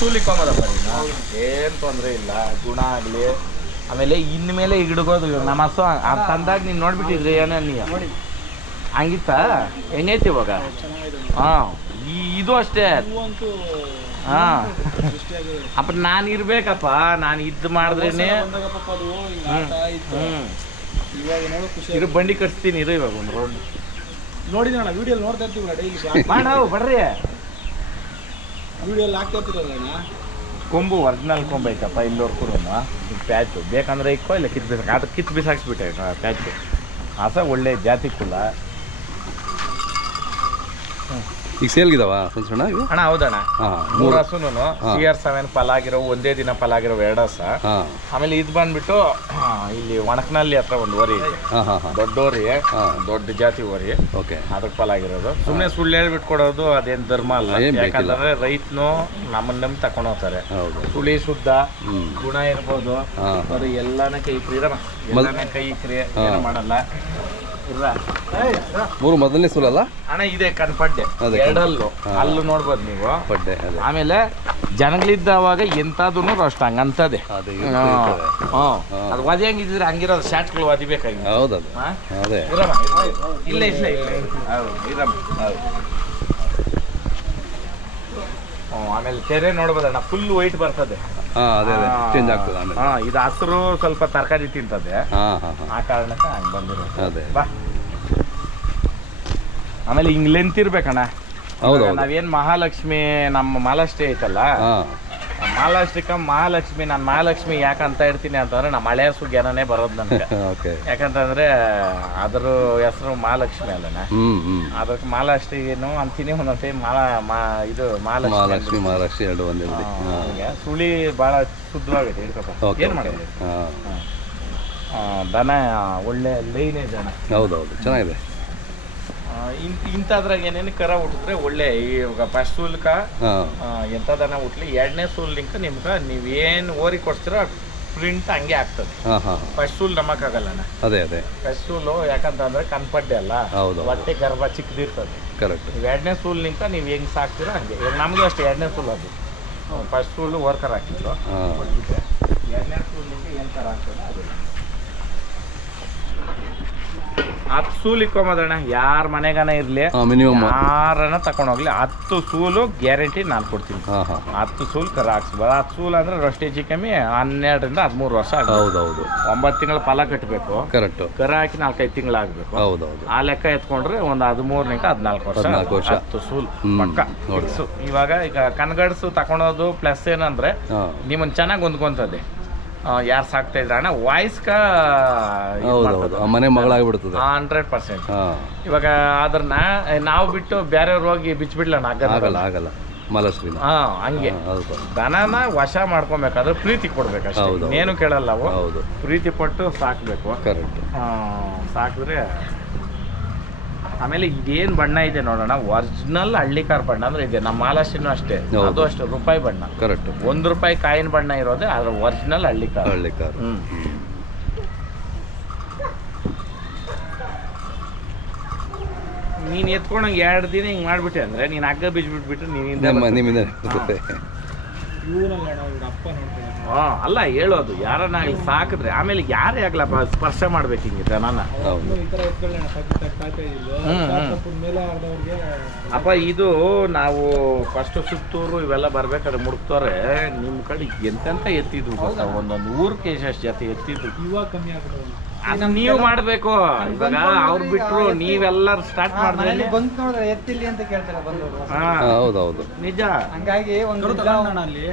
ಕೂಲಿಕೊಂಬದಪ್ಪ ಏನು ತೊಂದರೆ ಇಲ್ಲ, ಗುಣ ಆಗಲಿ. ಆಮೇಲೆ ಇನ್ಮೇಲೆ ಹಿಡ್ಕೋದು ನಮ್ಮ ಹಸು ತಂದಾಗ ನೀನು ನೋಡ್ಬಿಟ್ಟಿದ್ರಿ ಏನೋ ನೀವು ಹಂಗಿತ್ತ ಹೆಂಗೈತಿ ಇವಾಗ? ಹಾಂ ಇದು ಅಷ್ಟೇ. ಹಾಂ ಅಪ್ಪ ನಾನು ಇರ್ಬೇಕಪ್ಪ, ನಾನು ಇದ್ದು ಮಾಡಿದ್ರೇನೆ. ಇರು ಬಂಡಿ ಕಟ್ಸ್ತೀನಿ ಇರು ಇವಾಗ ಒಂದು ರೋಡ್ ನೋಡಿದ್ರಣ್ಣ, ವಿಡಿಯೋ ನೋಡ್ತಾ ಇರ್ತೀವಲ್ಲ ಡೈಲಿ. ಮಾಡವು ಬರ್ರಿ, ವಿಡಿಯೋ ಹಾಕ್ತಾ ಇರ್ತೀರಲ್ಲ. ಕೊಂಬು ಒರಿಜಿನಲ್ ಕೊಂಬು ಐತಪ್ಪ ಇಲ್ಲೋರ್ಗೂ ಪ್ಯಾಚು ಬೇಕಂದ್ರೆ ಇಕ್ಕೋ, ಇಲ್ಲ ಕಿತ್ತು ಬೀಸಾಕ ಅದು ಕಿತ್ತು ಬೀಸಾಕ್ಸ್ಬಿಟ್ಟೆ ಪ್ಯಾಚು. ಹಸ ಒಳ್ಳೆ ಜಾತಿ ಕುಲ. ಈಗ ಸೇಲ್ಗಿದಾವ ಸಂಚಣ ಅಣ್ಣ? ಹೌದಣ್ಣ, 3 ಹಸುನು CR7 ಫಲಾಗಿರೋ, ಒಂದೇ ದಿನ ಫಲಾಗಿರೋ 2 ಹಸ. ಆಮೇಲೆ ಇದು ಬಂದ್ಬಿಟ್ಟು ಇಲ್ಲಿ ಒಣಕನಲ್ಲಿ ಹತ್ರ ಒಂದು ಓರಿ, ದೊಡ್ಡ ಓರಿ, ದೊಡ್ಡ ಜಾತಿ ಓರಿ, ಅದಕ್ಕೆ ಫಲಾಗಿರೋದು. ಸುಮ್ಮನೆ ಸುಳ್ಳು ಹೇಳ್ಬಿಟ್ಟು ಕೊಡೋದು ಅದೇನು ಧರ್ಮ ಅಲ್ಲ. ಯಾಕಂದ್ರೆ ರೈತನು ನಮ್ಮನ್ನ ನಂಬಿ ತಕೊಂಡು ಹೋಗ್ತಾರೆ. ಸುಳಿ ಶುದ್ಧ ಗುಣ ಇರ್ಬೋದು, ಅದು ಎಲ್ಲಾನ ಕೈ ಕ್ರಿಯರಮ್ಮ, ಎಲ್ಲಾನ ಕೈ ಕ್ರಿಯೆ ಏನು ಮಾಡಲ್ಲ. ಮೂರು ಮೊದಲನೇ ಸೂಲಲ್ಲ ಅಣ್ಣ? ಇದೆ ಕನ್ಪಡ್ಡೆ, ಎರಡಲ್ಲು ಅಲ್ಲೂ ನೋಡ್ಬೋದು ನೀವು. ಆಮೇಲೆ ಜನಗಳಿದ್ದವಾಗ ಎಂಥದೂ ಅಷ್ಟು ಹಂಗಂತದೆ. ಅದು ಒದಿ ಹಂಗಿದ್ರೆ ಹಂಗಿರೋದು ಶಾಟ್ಗಳು ಒದಿಬೇಕಾಗಿ. ಹೌದದು ಇಲ್ಲ ಇಲ್ಲ ಇಲ್ಲ ಇರಮ್ಮ. ಆಮೇಲೆ ತೆರೆ ನೋಡ್ಬೋದಣ್ಣ, ಫುಲ್ ವೈಟ್ ಬರ್ತದೆ. ಇದು ಹಸಿರು ಸ್ವಲ್ಪ ತರಕಾರಿ ತಿಂತದೆ, ಆ ಕಾರಣಕ್ಕೆ ಹಂಗೆ ಬಂದಿರೋದು. ಬಾ ಆಮೇಲೆ ಹಿಂಗ್ ಲೆಂತ್ ಇರ್ಬೇಕಣ್ಣ. ನಾವೇನ್ ಮಹಾಲಕ್ಷ್ಮಿ ನಮ್ಮ ಮಹಾಲಕ್ಷ್ಮಿ ಐತಲ್ಲ, ಮಹಾಲಕ್ಷ್ಮಿ ನಾನು ಮಹಾಲಕ್ಷ್ಮಿ ಯಾಕಂತ ಇರ್ತೀನಿ ಅಂತಂದ್ರೆ ನಮ್ಮ ಹಳೆ ಹಸು ಜ್ಞಾನನೇ ಬರೋದು ನನಗೆ. ಯಾಕಂತಂದ್ರೆ ಅದ್ರ ಹೆಸರು ಮಹಾಲಕ್ಷ್ಮಿ ಅಲ್ಲಣ್ಣ, ಅದಕ್ಕೆ ಮಹಾಲಕ್ಷ್ಮಿನು ಅಂತೀನಿ ಒಂದೊಂದ್ಸತಿ ಇದು ಮಹಾಲಕ್ಷ್ಮಿ ಎರಡು ಸುಳಿ ಭಾಳ ಶುದ್ಧವಾಗೈತೆ. ಹಿಡ್ಕಪ್ಪ ಏನ್ ಮಾಡೋದು, ದನ ಒಳ್ಳೆ ಲೈನೇಜ್ ಅಣ್ಣ. ಹೌದೌದು ಚೆನ್ನಾಗಿದೆ. ಇಂಥದ್ರಾಗ ಏನೇನು ಕರ ಹುಟ್ಟಿದ್ರೆ ಒಳ್ಳೆ. ಇವಾಗ ಫಸ್ಟ್ ಸೂಲ್ಕ ಎಂಥದನ್ನ ಹುಟ್ಲಿ, 2ನೇ ಸೂಲ್ನಿಂಕ ನಿಮ್ಗೆ ನೀವೇನು ಓರಿ ಕೊಡ್ತೀರೋ ಪ್ರಿಂಟ್ ಹಂಗೆ ಆಗ್ತದೆ. ಫಸ್ಟ್ ಸೂಲ್ ನಮಕಾಗಲ್ಲಣ್ಣ. ಫಸ್ಟ್ ಸೂಲು ಯಾಕಂತಂದ್ರೆ ಕನ್ಪಡ್ಡೆ ಅಲ್ಲ, ಹೊಟ್ಟೆ ಗರ್ಭ ಚಿಕ್ಕದಿರ್ತದೆ. ಕರೆಕ್ಟ್. 2ನೇ ಸೂಲ್ನಿಂಕ ನೀವು ಹೆಂಗೆ ಸಾಕ್ತೀರೋ ಹಂಗೆ. ನಮಗೂ ಅಷ್ಟೇ 2ನೇ ಸೂಲ್ ಅದು. ಫಸ್ಟ್ ಸೂಲು ವರ್ಕರ್ ಹಾಕಿದ್ರು, 2ನೇ ಸೂಲ್ನಿಂಕ ಏನು ಥರ ಆಗ್ತದೆ ಅದು. 10 ಸೂಲ್ ಇಕ್ಕೊಂಬೋದಣ್ಣ, ಯಾರ ಮನೆಗನ ಇರ್ಲಿ, ಯಾರನ್ನ ತಕೊಂಡೋಗ್ಲಿ 10 ಸೂಲು ಗ್ಯಾರಂಟಿ ನಾನು ಕೊಡ್ತೀನಿ. 10 ಸೂಲ್ ಕರ ಹಾಕ್ಸ್ಬೋದು. 10 ಸೂಲ್ ಅಂದ್ರೆ ರೊಷ್ಟೇಜಿ ಕಮ್ಮಿ 12 ರಿಂದ 13 ವರ್ಷ. ಹೌದೌದು. 9 ತಿಂಗಳ ಫಲ ಕಟ್ಟಬೇಕು. ಕರೆಕ್ಟ್. ಕರ ಹಾಕಿ 4-5 ತಿಂಗಳಾಗಬೇಕು. ಹೌದೌದು. ಆ ಲೆಕ್ಕ ಎತ್ಕೊಂಡ್ರೆ ಒಂದು 13 ರಿಂದ 14 ವರ್ಷ. 10 ಸೂಲ್ ಪಕ್ಕ. ಇವಾಗ ಈಗ ಕನ್ಗಡ್ಸು ತಕೊಳೋದು ಪ್ಲಸ್ ಏನಂದ್ರೆ ನಿಮ್ಮನ್ನ ಚೆನ್ನಾಗಿ ಹೊಂದ್ಕೊಂತದೆ. ಯಾರು ಸಾಕ್ತಾ ಇದ್ರ ಅಣ್ಣ ವಾಯ್ಸ್ಕ ಮನೆ ಮಗಳಾಗ್ಬಿಡ್ತದೆ 100%. ಇವಾಗ ಅದನ್ನ ನಾವು ಬಿಟ್ಟು ಬೇರೆಯವ್ರು ಹೋಗಿ ಬಿಚ್ಚಿಬಿಡ್ಲಣ್ಣ, ಆಗಲ್ಲ. ಮಹಾಲಕ್ಷ್ಮಿ ಹಂಗೆ ದನನ ವಶ ಮಾಡ್ಕೊಬೇಕಾದ್ರೆ ಪ್ರೀತಿ ಕೊಡ್ಬೇಕು, ಏನು ಕೇಳಲ್ಲ. ಅವು ಪ್ರೀತಿ ಪಟ್ಟು ಸಾಕ್ಬೇಕು. ಸಾಕಿದ್ರೆ ಆಮೇಲೆ ಇದೇನು ಬಣ್ಣ ಇದೆ ನೋಡೋಣ, ಒರಿಜಿನಲ್ ಹಳ್ಳಿಕಾರ್ ಬಣ್ಣ ಅಂದ್ರೆ ಇದೆ. ನಮ್ಮ ಮಹಾಲಕ್ಷ್ಮಿನೂ ಅಷ್ಟೇ, ಅದು ಅಷ್ಟೇ ರೂಪಾಯಿ ಬಣ್ಣ. ಕರೆಕ್ಟ್. ₹1 ಕಾಯಿನ ಬಣ್ಣ ಇರೋದೆ, ಅದ್ರ ಒರಿಜಿನಲ್ ಹಳ್ಳಿಕಾರ್. ನೀನ್ ಎತ್ಕೊಂಡಂಗೆ 2 ದಿನ ಹಿಂಗ್ ಮಾಡ್ಬಿಟ್ಟೆ ಅಂದ್ರೆ ನೀನ್ ಹಗ್ಗ ಬಿಚ್ಬಿಟ್ಬಿಟ್ರೆ ನಿಮ್ಮಿಂದ ಅಲ್ಲ ಹೇಳೋದು. ಯಾರನ್ನ ಇಲ್ಲಿ ಸಾಕಿದ್ರೆ ಆಮೇಲೆ ಯಾರೇ ಆಗ್ಲಪ್ಪ ಸ್ಪರ್ಶ ಮಾಡ್ಬೇಕು ಹಿಂಗೆ ದನನ. ಅಪ್ಪ ಇದು ನಾವು ಫಸ್ಟ್ ಸುತ್ತೂರು ಇವೆಲ್ಲ ಬರ್ಬೇಕಾದ್ರೆ ಮುಡ್ತವ್ರೆ ನಿಮ್ಮ ಕಡೆ ಎಂತೆಂತ ಎತ್ತಿದ್ರು ಗೊತ್ತಾ, ಒಂದೊಂದು ಊರ್ಗೆ ಎಷ್ಟು ಜೊತೆ ಎತ್ತಿದ್ರು. ಇವಾಗ ಕಮ್ಮಿ ಆಗ್ತದೆ. ಅದು ನೀವು ಮಾಡ್ಬೇಕು ಇವಾಗ ಅವ್ರು ಬಿಟ್ರು ನೀವೆಲ್ಲರೂ ಸ್ಟಾರ್ಟ್ ಮಾಡಿದ್ರೆ ಬಂದು ನೋಡಿದ್ರೆ ಎತ್ತಿಲ್ಲಿ ಅಂತ ಕೇಳ್ತಾರೆ ಬಂದವರು. ಹೌದೌದು. ನಿಜ ಹಂಗಾಗಿ ಒಂದು ಕರು ತಗೊಂಡಣ್ಣ ಅಲ್ಲಿ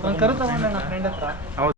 ಒಂದು ಕರು ತಗೊಂಡಣ್ಣ ಫ್ರೆಂಡ್ ಹತ್ರ. ಹೌದು.